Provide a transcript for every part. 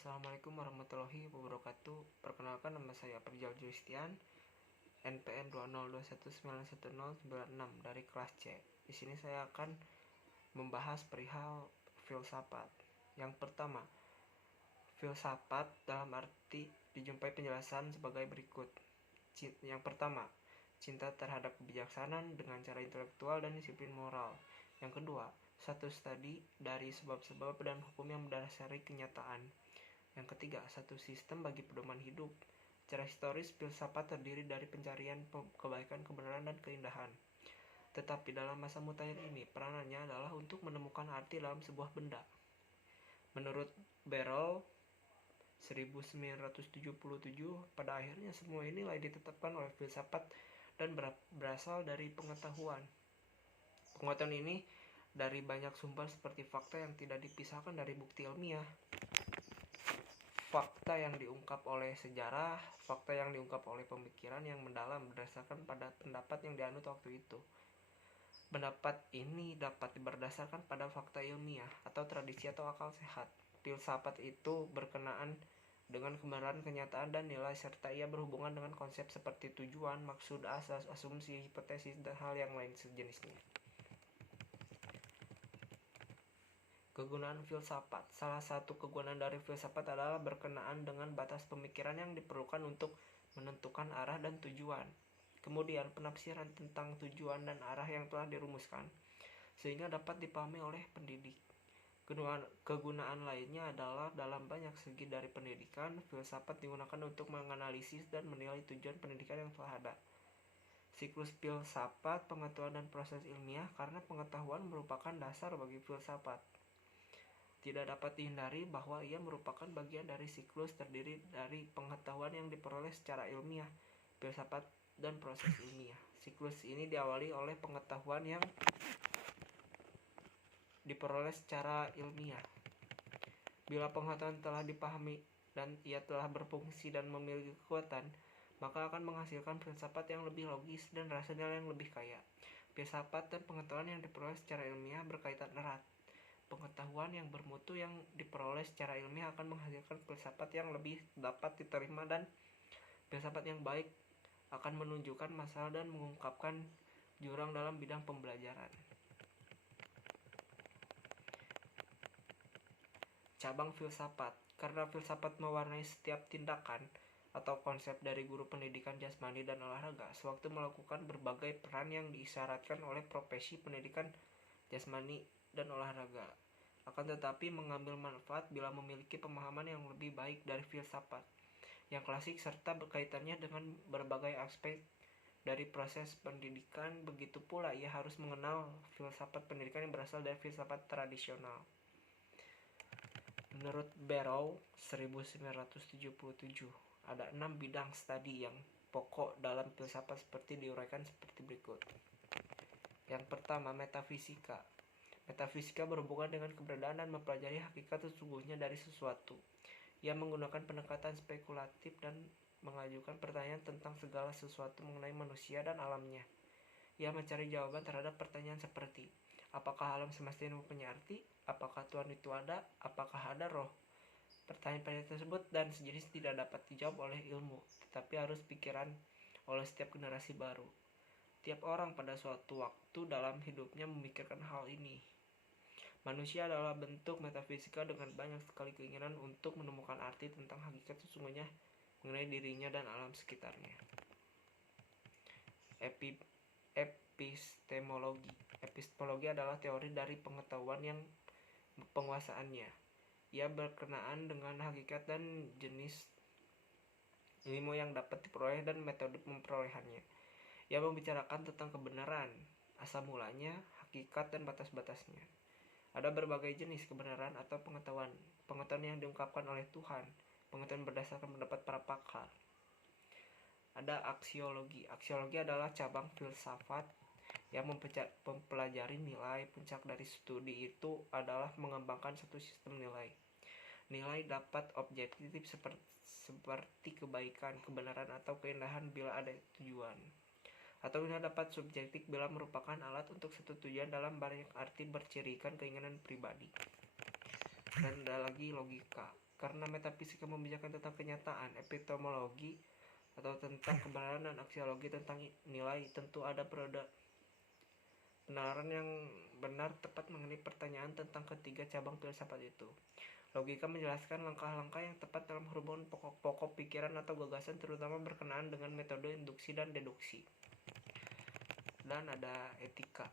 Assalamualaikum warahmatullahi wabarakatuh. Perkenalkan, nama saya Perjal Julistian, NPM 202191096 dari kelas C. Di sini saya akan membahas perihal filsafat. Yang pertama, filsafat dalam arti dijumpai penjelasan sebagai berikut. Yang pertama, cinta terhadap kebijaksanaan dengan cara intelektual dan disiplin moral. Yang kedua, satu studi dari sebab-sebab dan hukum yang mendasari kenyataan. Yang ketiga, satu sistem bagi pedoman hidup. Secara historis, filsafat terdiri dari pencarian kebaikan, kebenaran, dan keindahan. Tetapi dalam masa mutakhir ini, peranannya adalah untuk menemukan arti dalam sebuah benda. Menurut Barrow 1977, pada akhirnya semua nilai ditetapkan oleh filsafat dan berasal dari pengetahuan. Pengetahuan ini dari banyak sumber seperti fakta yang tidak dipisahkan dari bukti ilmiah, fakta yang diungkap oleh sejarah, fakta yang diungkap oleh pemikiran yang mendalam berdasarkan pada pendapat yang dianut waktu itu. Pendapat ini dapat berdasarkan pada fakta ilmiah atau tradisi atau akal sehat. Filsafat itu berkenaan dengan kebenaran, kenyataan, dan nilai, serta ia berhubungan dengan konsep seperti tujuan, maksud, asas, asumsi, hipotesis, dan hal yang lain sejenisnya. Kegunaan filsafat. Salah satu kegunaan dari filsafat adalah berkenaan dengan batas pemikiran yang diperlukan untuk menentukan arah dan tujuan. Kemudian penafsiran tentang tujuan dan arah yang telah dirumuskan, sehingga dapat dipahami oleh pendidik. Kegunaan lainnya adalah dalam banyak segi dari pendidikan, filsafat digunakan untuk menganalisis dan menilai tujuan pendidikan yang telah ada. Siklus filsafat, pengetahuan dan proses ilmiah, karena pengetahuan merupakan dasar bagi filsafat. Tidak dapat dihindari bahwa ia merupakan bagian dari siklus terdiri dari pengetahuan yang diperoleh secara ilmiah, filsafat, dan proses ilmiah. Siklus ini diawali oleh pengetahuan yang diperoleh secara ilmiah. Bila pengetahuan telah dipahami dan ia telah berfungsi dan memiliki kekuatan, maka akan menghasilkan filsafat yang lebih logis dan rasional yang lebih kaya. Filsafat dan pengetahuan yang diperoleh secara ilmiah berkaitan erat. Pengetahuan yang bermutu yang diperoleh secara ilmiah akan menghasilkan filsafat yang lebih dapat diterima, dan filsafat yang baik akan menunjukkan masalah dan mengungkapkan jurang dalam bidang pembelajaran. Cabang filsafat. Karena filsafat mewarnai setiap tindakan atau konsep dari guru pendidikan jasmani dan olahraga sewaktu melakukan berbagai peran yang diisyaratkan oleh profesi pendidikan jasmani dan olahraga, akan tetapi mengambil manfaat bila memiliki pemahaman yang lebih baik dari filsafat yang klasik serta berkaitannya dengan berbagai aspek dari proses pendidikan. Begitu pula ia harus mengenal filsafat pendidikan yang berasal dari filsafat tradisional. Menurut Barrow 1977, ada 6 bidang studi yang pokok dalam filsafat seperti diuraikan seperti berikut. Yang pertama, metafisika. Metafisika berhubungan dengan keberadaan dan mempelajari hakikat sesungguhnya dari sesuatu. Ia menggunakan pendekatan spekulatif dan mengajukan pertanyaan tentang segala sesuatu mengenai manusia dan alamnya. Ia mencari jawaban terhadap pertanyaan seperti, apakah alam semesta ini mempunyai arti? Apakah Tuhan itu ada? Apakah ada roh? Pertanyaan-pertanyaan tersebut dan sejenis tidak dapat dijawab oleh ilmu, tetapi harus pikiran oleh setiap generasi baru. Tiap orang pada suatu waktu dalam hidupnya memikirkan hal ini. Manusia adalah bentuk metafisika dengan banyak sekali keinginan untuk menemukan arti tentang hakikat sesungguhnya mengenai dirinya dan alam sekitarnya. Epistemologi. Epistemologi adalah teori dari pengetahuan yang penguasaannya. Ia berkenaan dengan hakikat dan jenis ilmu yang dapat diperoleh dan metode memperolehannya. Ia membicarakan tentang kebenaran, asal mulanya, hakikat, dan batas-batasnya. Ada berbagai jenis kebenaran atau pengetahuan. Pengetahuan yang diungkapkan oleh Tuhan, pengetahuan berdasarkan pendapat para pakar. Ada aksiologi. Aksiologi adalah cabang filsafat yang mempelajari nilai. Puncak dari studi itu adalah mengembangkan satu sistem nilai. Nilai dapat objektif seperti kebaikan, kebenaran, atau keindahan bila ada tujuan. Atau nilai dapat subjektif bila merupakan alat untuk satu tujuan dalam banyak arti bercirikan keinginan pribadi. Dan ada lagi logika. karena metafisika membicarakan tentang kenyataan. Epistemologi atau tentang kebenaran dan aksiologi tentang nilai. Tentu ada penalaran yang benar tepat mengenai pertanyaan tentang ketiga cabang filsafat itu. Logika menjelaskan langkah-langkah yang tepat dalam hubungan pokok-pokok pikiran atau gagasan, terutama berkenaan dengan metode induksi dan deduksi. Dan ada etika.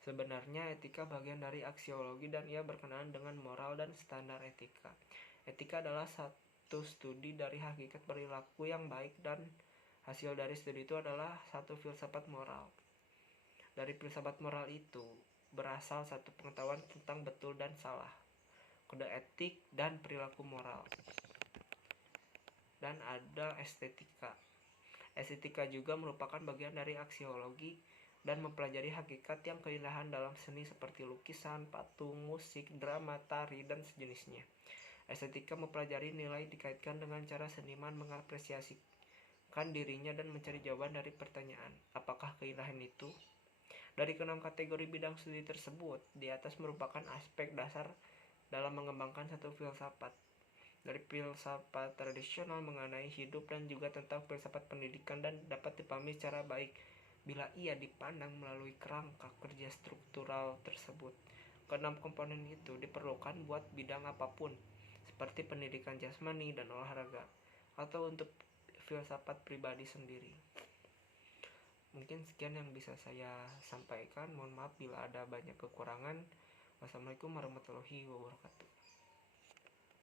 Sebenarnya etika bagian dari aksiologi dan ia berkenaan dengan moral dan standar etika. Etika adalah satu studi dari hakikat perilaku yang baik, dan hasil dari studi itu adalah satu filsafat moral. Dari filsafat moral itu berasal satu pengetahuan tentang betul dan salah, kode etik dan perilaku moral. Dan ada estetika. Estetika juga merupakan bagian dari aksiologi dan mempelajari hakikat yang keindahan dalam seni seperti lukisan, patung, musik, drama, tari, dan sejenisnya. Estetika mempelajari nilai dikaitkan dengan cara seniman mengapresiasikan dirinya dan mencari jawaban dari pertanyaan, apakah keindahan itu? Dari keenam kategori bidang studi tersebut, di atas merupakan aspek dasar dalam mengembangkan satu filsafat. Dari filsafat tradisional mengenai hidup dan juga tentang filsafat pendidikan, dan dapat dipahami secara baik bila ia dipandang melalui kerangka kerja struktural tersebut. Keenam komponen itu diperlukan buat bidang apapun, seperti pendidikan jasmani dan olahraga, atau untuk filsafat pribadi sendiri. Mungkin sekian yang bisa saya sampaikan. Mohon maaf bila ada banyak kekurangan. Wassalamualaikum warahmatullahi wabarakatuh.